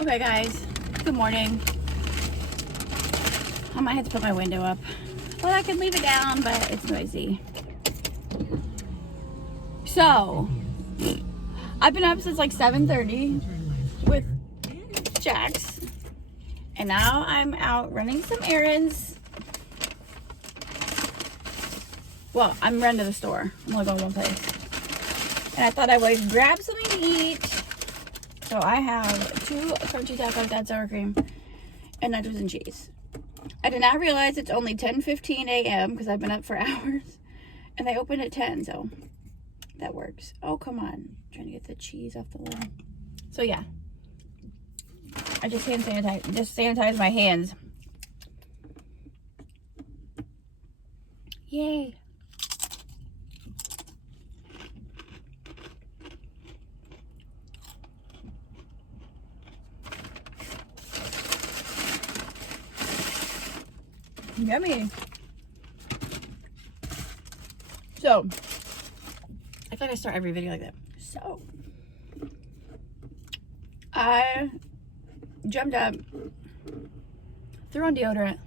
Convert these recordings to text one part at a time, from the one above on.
Okay guys, good morning. I might have to put my window up. Well, I can leave it down, but it's noisy. So, I've been up since like 7:30 with Jax. And now I'm out running some errands. Well, I'm running to the store. I'm only going one place. And I thought I would grab something to eat. So I have 2 crunchy tacos, that's sour cream, and nachos and cheese. I did not realize it's only 10:15 a.m. because I've been up for hours. And they open at 10, so that works. Oh, come on. I'm trying to get the cheese off the lid. So yeah. I just sanitize my hands. Yay. Yummy. So, I feel like I start every video like that. So, I jumped up, threw on deodorant,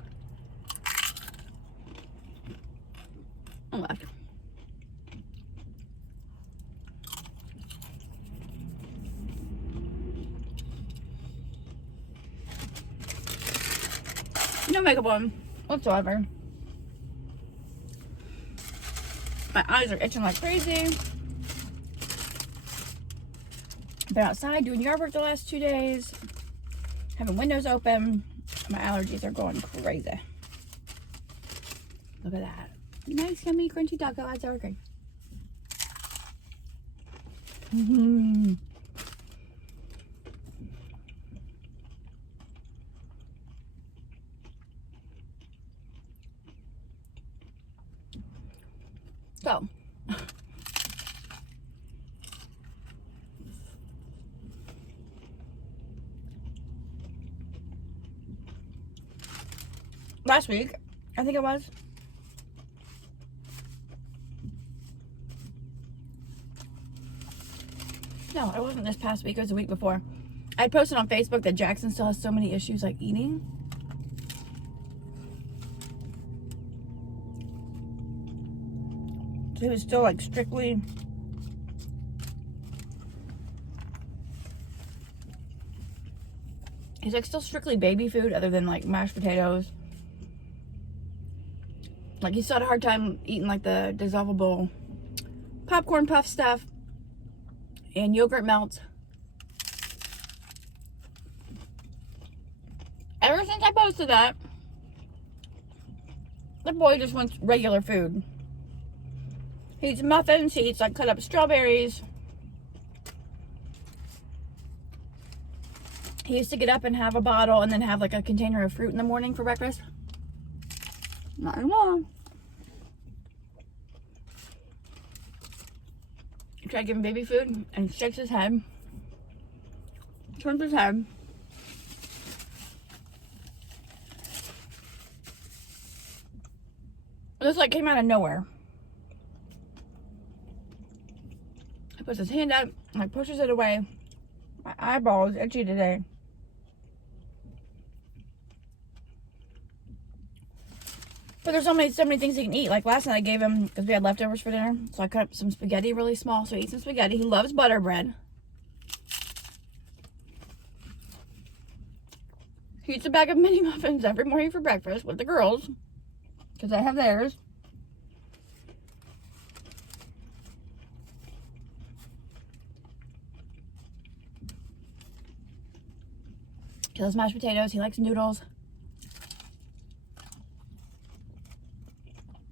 and left. No makeup on whatsoever. My eyes are itching like crazy. Been outside doing yard work the last 2 days. Having windows open. My allergies are going crazy. Look at that. Nice, yummy, crunchy taco. That's sour cream. So, last week, I think it was, no, it wasn't this past week, it was the week before. I had posted on Facebook that Jackson still has so many issues like eating. So he was still like strictly he's like still strictly baby food other than like mashed potatoes. Like he still had a hard time eating like the dissolvable popcorn puff stuff and yogurt melts. Ever since I posted that, the boy just wants regular food. He eats muffins, he eats like cut up strawberries. He used to get up and have a bottle and then have like a container of fruit in the morning for breakfast. Not anymore. I try to give him baby food and he shakes his head. Turns his head. This like came out of nowhere. He puts his hand up and like pushes it away. My eyeball is itchy today. But there's so many things he can eat. Like last night I gave him, because we had leftovers for dinner, so I cut up some spaghetti really small, so he eats some spaghetti. He loves butter bread. He eats a bag of mini muffins every morning for breakfast with the girls, because I have theirs. He loves mashed potatoes. He likes noodles.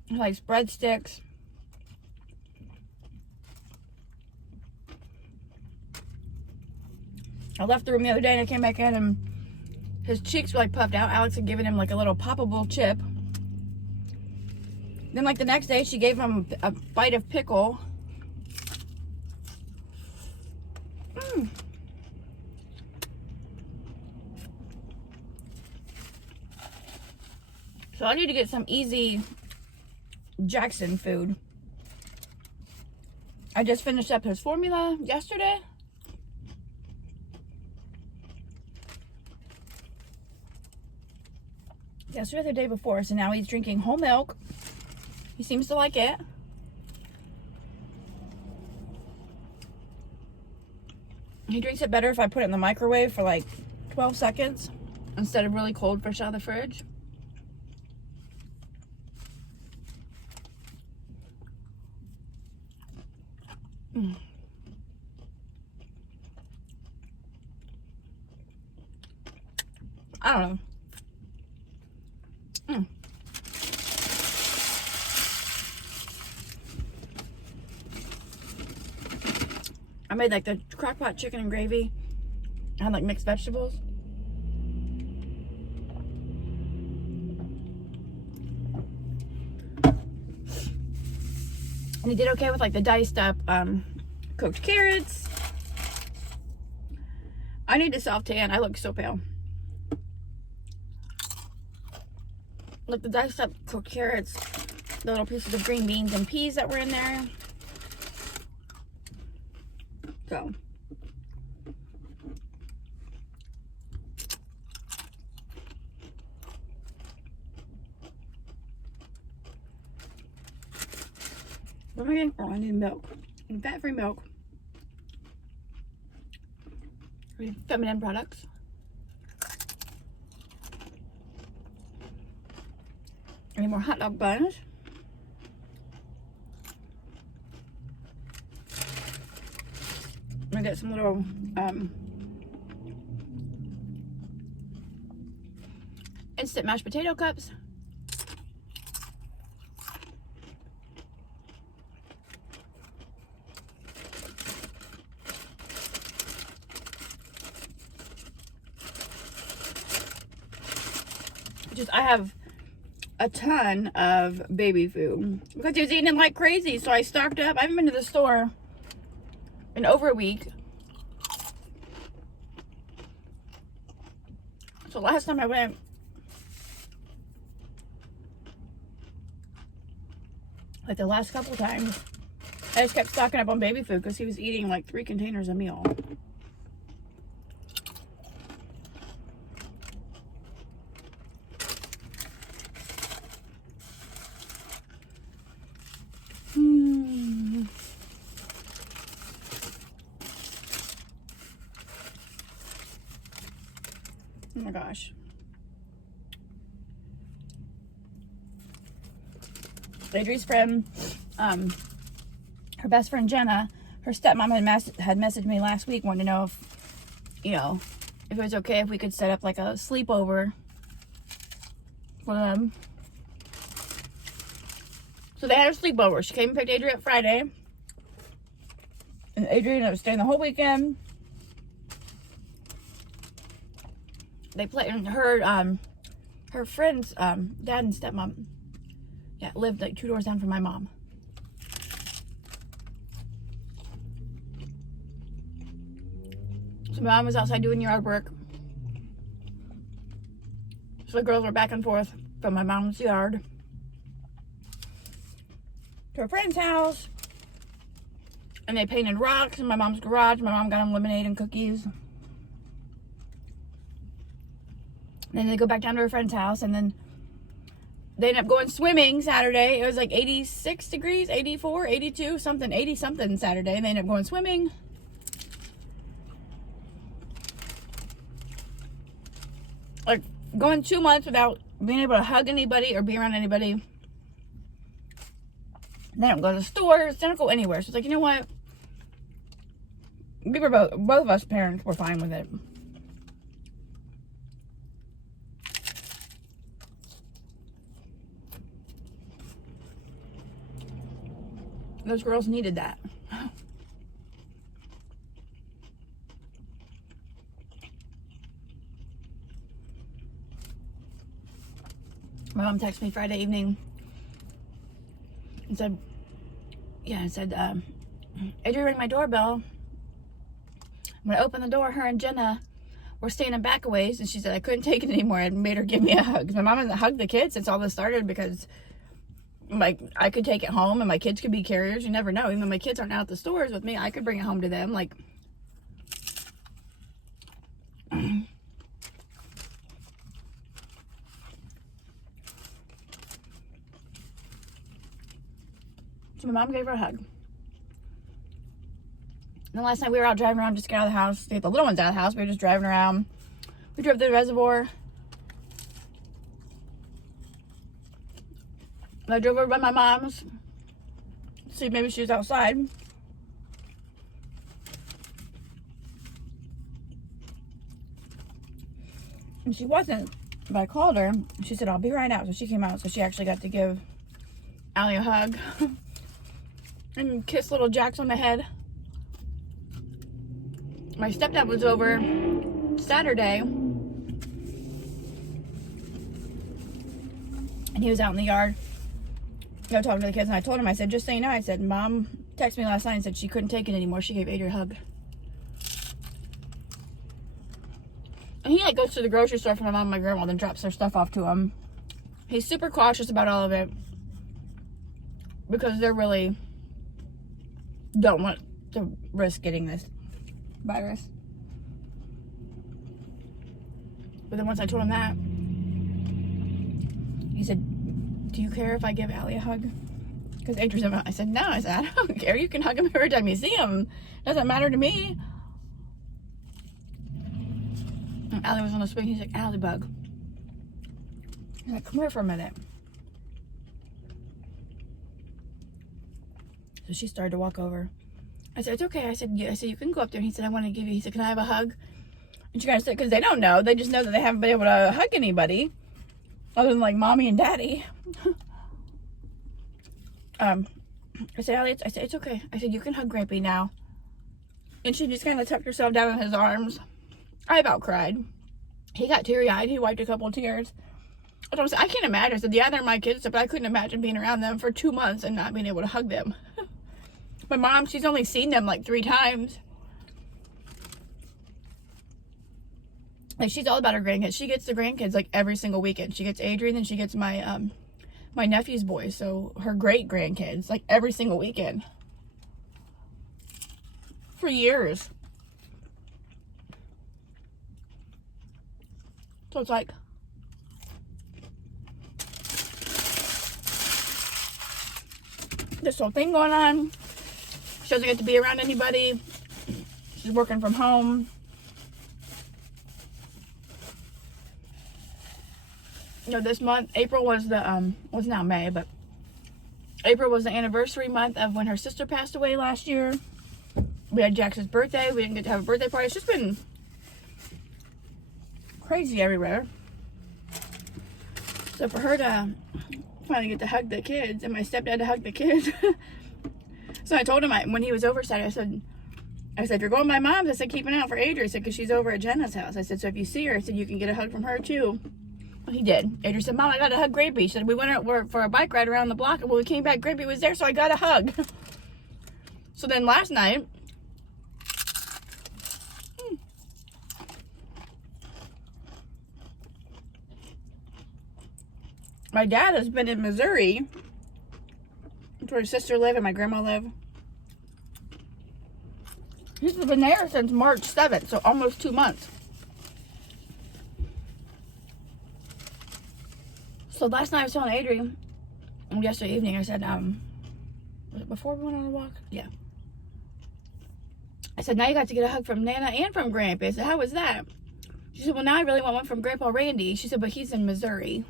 He likes breadsticks. I left the room the other day and I came back in and his cheeks were like puffed out. Alex had given him like a little poppable chip. Then like the next day she gave him a bite of pickle. So I need to get some easy Jackson food. I just finished up his formula yesterday. yesterday or the day before. So now he's drinking whole milk. He seems to like it. He drinks it better if I put it in the microwave for like 12 seconds instead of really cold fresh out of the fridge. I don't know. I made like the crock pot chicken and gravy. I had like mixed vegetables. And he did okay with like the diced up cooked carrots. I need to self tan. I look so pale. Look, the diced up cooked carrots, the little pieces of green beans and peas that were in there. So. What am I getting? Oh, I need milk. Fat-free milk. I need feminine products. I need more hot dog buns. I'm gonna get some little instant mashed potato cups. I have a ton of baby food because he was eating it like crazy, so I stocked up. I haven't been to the store in over a week. So last time I went, like the last couple times, I just kept stocking up on baby food because he was eating like 3 containers a meal. Oh my gosh. Adri's friend, her best friend Jenna, her stepmom had messaged me last week, wanting to know if, you know, if it was okay if we could set up like a sleepover for them. So they had a sleepover. She came and picked Adri up Friday. And Adri ended up staying the whole weekend. They played, and her friend's dad and stepmom, yeah, lived like 2 doors down from my mom. So my mom was outside doing yard work. So the girls were back and forth from my mom's yard to a friend's house. And they painted rocks in my mom's garage. My mom got them lemonade and cookies. Then they go back down to her friend's house, and then they end up going swimming Saturday. It was like 86 degrees, 84, 82, something, 80 something Saturday. And they end up going swimming. Like going 2 months without being able to hug anybody or be around anybody. They don't go to the stores. They don't go anywhere. So it's like, you know what? We were both of us parents were fine with it. Those girls needed that. My mom texted me Friday evening and said, Adri rang my doorbell. When I opened the door, her and Jenna were standing back a ways, and she said I couldn't take it anymore. I made her give me a hug. My mom hasn't hugged the kids since all this started because like I could take it home and my kids could be carriers. You never know. Even when my kids aren't out at the stores with me, I could bring it home to them. Like, So my mom gave her a hug. And then last night we were out driving around just to get out of the house. To get the little ones out of the house. We were just driving around. We drove to the reservoir. And I drove over by my mom's. See if maybe she was outside. And she wasn't. But I called her. She said, I'll be right out. So she came out. So she actually got to give Allie a hug. And kiss little Jax on the head. My stepdad was over Saturday. And he was out in the yard. Talking to the kids. And I told him, I said, just so you know, I said, Mom texted me last night and said she couldn't take it anymore. She gave Adrian a hug. And he goes to the grocery store for my mom and my grandma, then drops their stuff off to him. He's super cautious about all of it because they really don't want to risk getting this virus. But then once I told him that, he said, do you care if I give Allie a hug? Because Adrian said, I said, no. I said, I don't care. You can hug him every time you see him. Doesn't matter to me. And Allie was on the swing. He's like, Allie bug. He's like, come here for a minute. So she started to walk over. I said, it's okay. I said, yeah. I said, you can go up there. And he said, I want to give you. He said, can I have a hug? And she kind of said, because they don't know. They just know that they haven't been able to hug anybody other than like mommy and daddy. I said, Allie, I said, it's okay. I said, you can hug Grampy now. And she just kind of tucked herself down in his arms. I about cried. He got teary-eyed. He wiped a couple of tears. I can't imagine. I said, yeah, they're my kids, but I couldn't imagine being around them for 2 months and not being able to hug them. My mom, she's only seen them like 3 times. Like, she's all about her grandkids. She gets the grandkids like every single weekend. She gets Adrian and she gets my my nephew's boys, so her great grandkids, like every single weekend. For years. So it's like, this whole thing going on. She doesn't get to be around anybody. She's working from home. You know, this month, April was the, well, it's now May, but April was the anniversary month of when her sister passed away last year. We had Jax's birthday. We didn't get to have a birthday party. It's just been crazy everywhere. So for her to finally get to hug the kids and my stepdad to hug the kids. So I told him, when he was over Saturday, I said, if you're going to my mom's, I said, keep an eye out for Adrian. I said, because she's over at Jenna's house. I said, so if you see her, I said, you can get a hug from her too. Well, he did. Adrian said, Mom, I got to hug Grampy. She said, we went out for a bike ride around the block, and when we came back, Grampy was there, so I got a hug. So then last night, my dad has been in Missouri. That's where his sister lived and my grandma lived. He's been there since March 7th, so almost 2 months. So last night I was telling Adrian, yesterday evening, I said, was it before we went on a walk? Yeah. I said, now you got to get a hug from Nana and from Grandpa. I said, how was that? She said, well, now I really want one from Grandpa Randy. She said, but he's in Missouri.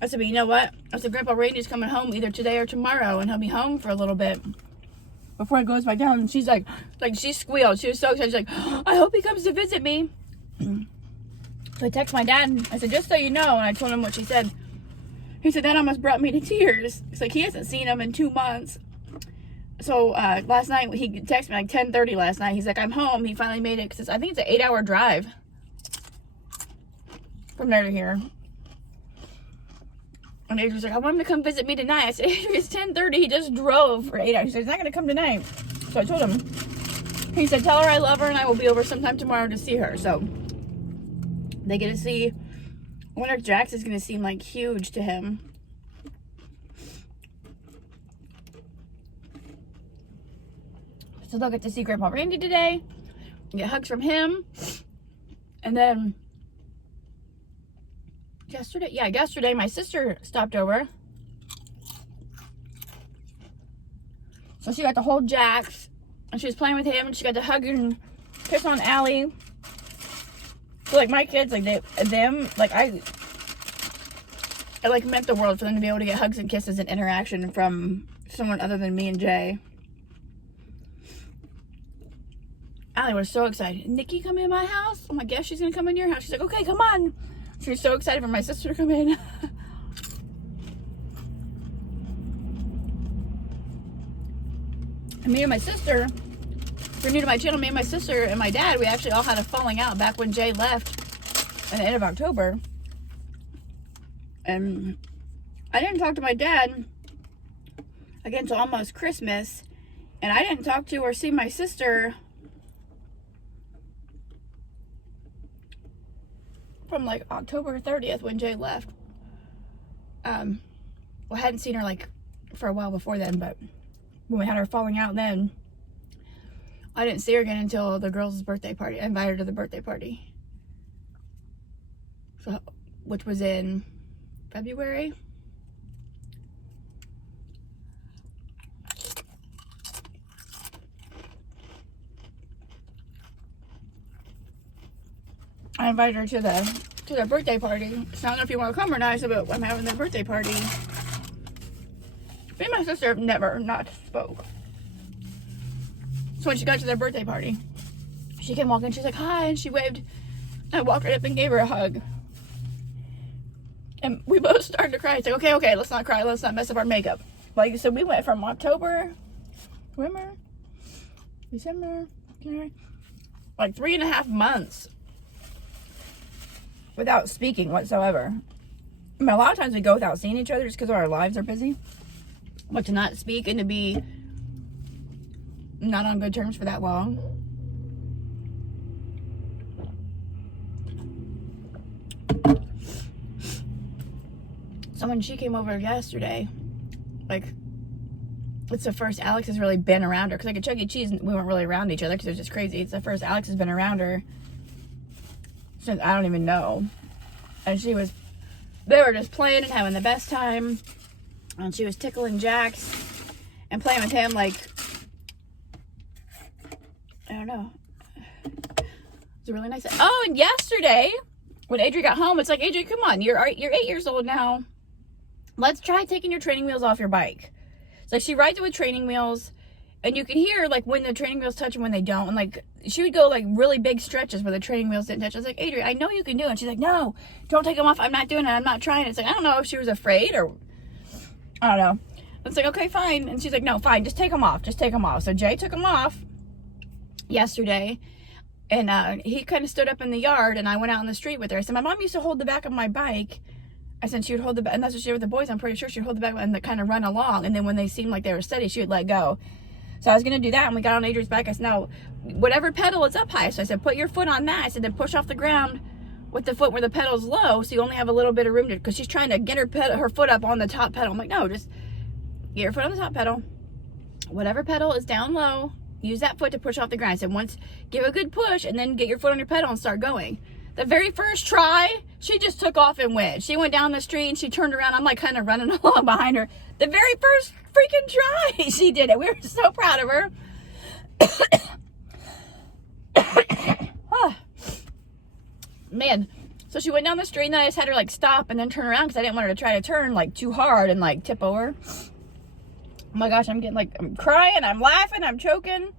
I said, but you know what? I said, Grandpa Randy's coming home either today or tomorrow, and he'll be home for a little bit before he goes back down. And she's like she squealed. She was so excited. She's like, I hope he comes to visit me. So I text my dad. I said, just so you know, and I told him what she said. He said, that almost brought me to tears. It's like, he hasn't seen him in 2 months. So last night, he texted me like 10:30 last night. He's like, I'm home. He finally made it, because I think it's an 8-hour drive from there to here. And Adrian's like, I want him to come visit me tonight. I said, Adrian, it's 10:30. He just drove for 8 hours. He said, he's not going to come tonight. So I told him. He said, tell her I love her and I will be over sometime tomorrow to see her. So they get to see. I wonder if Jax is going to seem like huge to him. So they'll get to see Grandpa Randy today. Get hugs from him. And then yesterday my sister stopped over. So she got to hold Jax, and she was playing with him, and she got to hug and kiss on Allie. So, like, my kids, like, it like meant the world for them to be able to get hugs and kisses and interaction from someone other than me and Jay. Allie was so excited. Nikki come in my house? I'm like, yes, she's gonna come in your house. She's like, okay, come on. She was so excited for my sister to come in. And me and my sister, if you're new to my channel, me and my sister and my dad, we actually all had a falling out back when Jay left at the end of October. And I didn't talk to my dad again until almost Christmas. And I didn't talk to or see my sister from like October 30th when Jay left. Well, I hadn't seen her like for a while before then, but when we had our falling out then, I didn't see her again until the girls' birthday party. I invited her to the birthday party. So, which was in February. I invited her to their birthday party. So I don't know if you want to come or not. I said, but I'm having their birthday party. Me and my sister have never not spoke. So when she got to their birthday party, she came walking. She's like, hi, and she waved. I walked right up and gave her a hug. And we both started to cry. It's like, okay, let's not cry. Let's not mess up our makeup. Like, so we went from October, November, December, January, like 3.5 months without speaking whatsoever. I mean, a lot of times we go without seeing each other just because our lives are busy. But to not speak and to be not on good terms for that long. So when she came over yesterday, like, it's the first Alex has really been around her. Because like at Chuck E. Cheese, we weren't really around each other because it was just crazy. It's the first Alex has been around her since I don't even know. And they were just playing and having the best time. And she was tickling Jax and playing with him like, I don't know. It's a really nice. Oh, and yesterday when Adri got home, it's like, Adri, come on, you're 8 years old now. Let's try taking your training wheels off your bike. So she rides it with training wheels, and you can hear like when the training wheels touch and when they don't. And like she would go like really big stretches where the training wheels didn't touch. I was like, Adri, I know you can do it. And she's like, no, don't take them off. I'm not doing it. I'm not trying. It's like, I don't know if she was afraid or I don't know. It's like, okay, fine. And she's like, no, fine. Just take them off. Just take them off. So Jay took them off yesterday. And he kind of stood up in the yard, and I went out in the street with her. I said, my mom used to hold the back of my bike. I said she would hold the back, and that's what she did with the boys. I'm pretty sure she would hold the back and kind of run along. And then when they seemed like they were steady, she would let go. So I was going to do that, and we got on Adrian's bike. I said, no, whatever pedal is up high. So I said, put your foot on that. I said, then push off the ground with the foot where the pedal's low, so you only have a little bit of room to, because she's trying to get her foot up on the top pedal. I'm like, no, just get your foot on the top pedal. Whatever pedal is down low, use that foot to push off the ground. I said, once, give a good push, and then get your foot on your pedal and start going. The very first try, she just took off and went. She went down the street, and she turned around. I'm like kind of running along behind her. The very first freaking try, she did it. We were so proud of her. Man, so she went down the street, and then I just had her like stop and then turn around because I didn't want her to try to turn like too hard and like tip over. Oh my gosh, I'm crying, I'm laughing, I'm choking.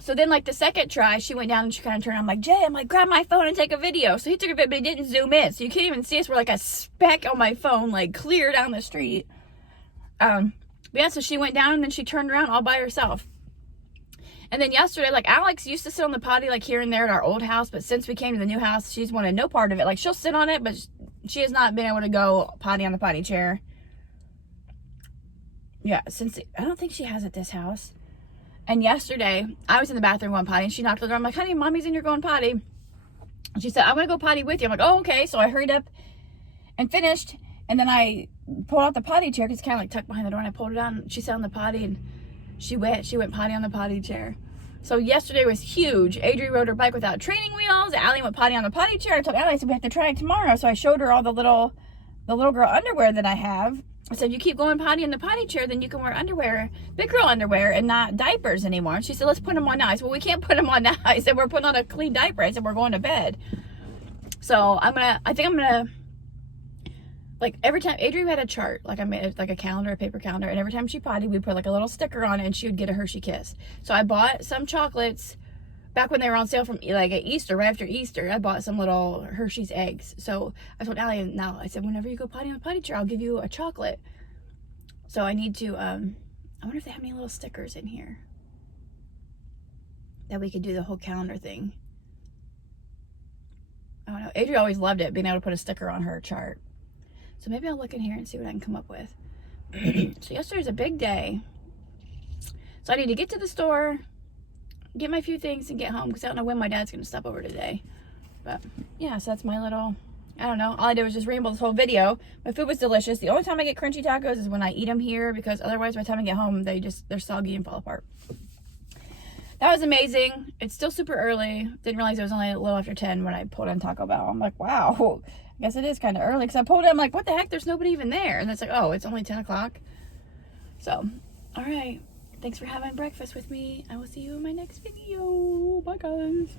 So then like the second try, she went down and she kind of turned. I'm like, Jay, I'm like, grab my phone and take a video. So he took a video, but he didn't zoom in. So you can't even see us. We're like a speck on my phone, like clear down the street. Yeah, so she went down and then she turned around all by herself. And then yesterday, like Alex used to sit on the potty like here and there at our old house. But since we came to the new house, she's wanted no part of it. Like she'll sit on it, but she has not been able to go potty on the potty chair. Yeah, I don't think she has at this house. And yesterday, I was in the bathroom going potty, and she knocked on the door. I'm like, honey, mommy's in here going potty. And she said, I'm going to go potty with you. I'm like, oh, okay. So I hurried up and finished. And then I pulled out the potty chair because it's kind of like tucked behind the door. And I pulled it out, and she sat on the potty, and she went potty on the potty chair. So yesterday was huge. Adri rode her bike without training wheels. Allie went potty on the potty chair. I told Allie, I said, we have to try it tomorrow. So I showed her all the little girl underwear that I have. I said, you keep going potty in the potty chair, then you can wear underwear, big girl underwear, and not diapers anymore. And she said, let's put them on now. I said, well, we can't put them on now. I said, we're putting on a clean diaper. I said, we're going to bed. So I think I'm gonna, like, every time, Adrienne had a chart, like I made like a calendar, a paper calendar, and every time she potty, we put like a little sticker on it, and she would get a Hershey Kiss. So I bought some chocolates back when they were on sale from, like, at Easter, right after Easter. I bought some little Hershey's eggs. So I told Allie, now I said, whenever you go potty on the potty chair, I'll give you a chocolate. So I need to, I wonder if they have any little stickers in here that we could do the whole calendar thing. I don't know. Adrienne always loved it, being able to put a sticker on her chart. So maybe I'll look in here and see what I can come up with. So yesterday's a big day. So I need to get to the store, get my few things, and get home, because I don't know when my dad's going to stop over today. But yeah, so that's my little, I don't know. All I did was just ramble this whole video. My food was delicious. The only time I get crunchy tacos is when I eat them here, because otherwise by the time I get home, they're soggy and fall apart. That was amazing. It's still super early. Didn't realize it was only a little after 10 when I pulled in Taco Bell. I'm like, wow, I guess it is kind of early, because I pulled in, I'm like, what the heck? There's nobody even there. And it's like, oh, it's only 10 o'clock. So, all right. Thanks for having breakfast with me. I will see you in my next video. Bye, guys.